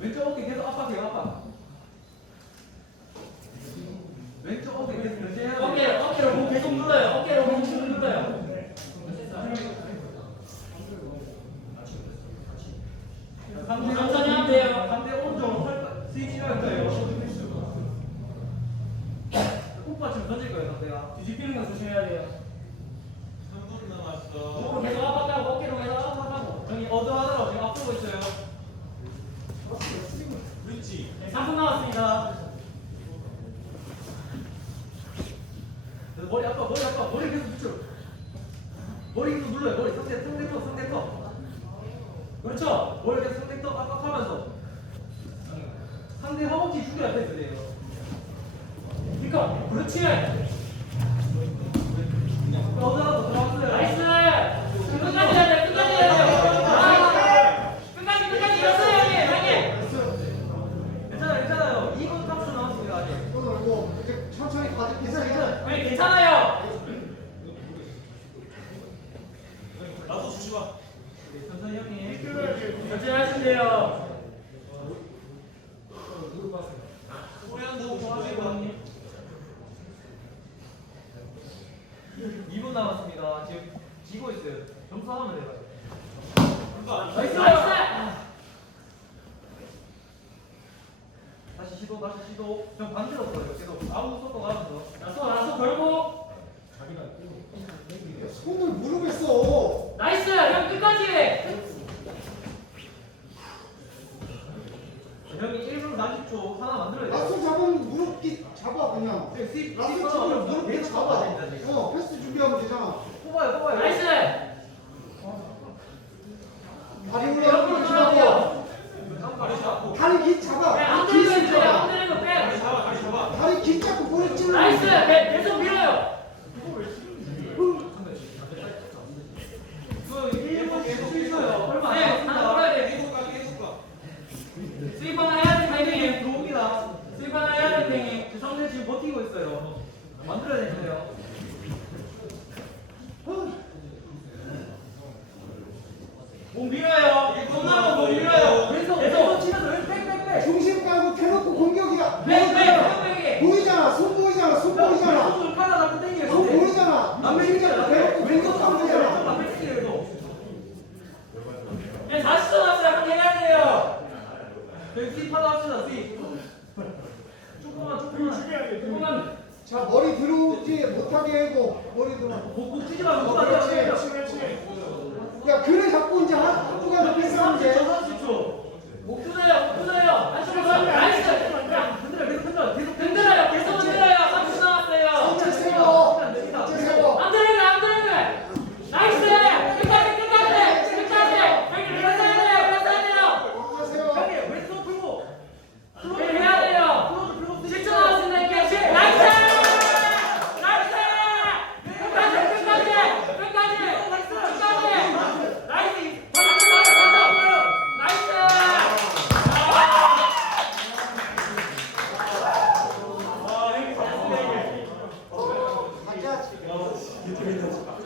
왼쪽 어깨 계속 압박해요, 압박. 왼쪽 어깨 계속 견제해야 돼요. 어깨 어깨로 목 계속 눌러요 어깨로 목 계속 눌러요 상대 천천히 하면 돼요. 상대 오른쪽으로 펄 스위치 할 거예요. 콩받치면 던질 거예요, 상대가. 뒤집히는 거 조심해야 돼요 3분 남았어. 목으로 계속 압박하고 어깨로 계속 압박하고 여기 어드하더라고 지금 앞서고 있어요. 네, 3분 남았습니다 머리 아파, 머리 아파, 머리 계속 붙여. 머리 계속 눌러요, 머리 상대 상대 터, 상대 터. 그렇죠. 머리 계속 상대 터 압박하면서 상대 허벅지 죽여야 돼, 그래요. 그니까 그렇지 괜찮아, 괜찮아 괜찮아요 나도 주지 마. 네, 천천히 형님. 천천히 하시면 돼요 소리 한다고 좋아하지 마. 형님. 2분 남았습니다. 지금 지고 있어요. 점수 하면 돼요. 나이스 나이스! 나이스 다시 시도, 다시 시도. 좀 반대로 써요. 계속 아무 속도 가면서. 나서 나서 걸고 손을 무릎에 써 나이스 형 끝까지 형이 1분 40초 하나 만들어야 돼요. 라스 잡으면 무릎 끼 잡아 그냥 라스 시- 찍으면 무릎 끼 잡아 지금. 어 패스 준비하면 되잖아 뽑아요, 뽑아요. 나이스 다리 옆으로 올라가고 돌아가요 다리 잡고. 다리 깃 잡아 빼안 깃 들리고 있어요 잡아 안 들리고 빼 다리 잡아. 다리 잡아. 다리 깃 잡고 머리 찔러 나이스 계- 계속 밀어요 그 1분 계속 있어요. 얼마 안 네 하나 남았습니다. 돌아야 돼 계속 가. 계속 가. 스위퍼 하나 해야 돼 타이밍이 타이밍 들어옵니다. 스위퍼 하나 해야 돼 타이밍 그 상대 지금 버티고 있어요. 만들어야 되는데요. 목 밀어요. 손 나고 목 밀어요. 왼손, 계속 왼손 치면서 왼 백, 백, 백. 중심 깔고 대놓고 공격이야 백백백백이 보이잖아. 손 보이잖아. 손 보이잖아. 왼손을 팔아 잡고 당겨요. 손 보이잖아. 남의. 잡고 대놓고 왼손 당겨요. 그냥 40초 남았어요 한번 해야 돼요. 저희 스윗 하나 합시다. 조금만, 조금만. 조금만. 자 머리 들어오지 못하게 하고 머리 들어 목, 목 치지 말고, 목 어, 하지 그렇지. 유튜브 인터뷰.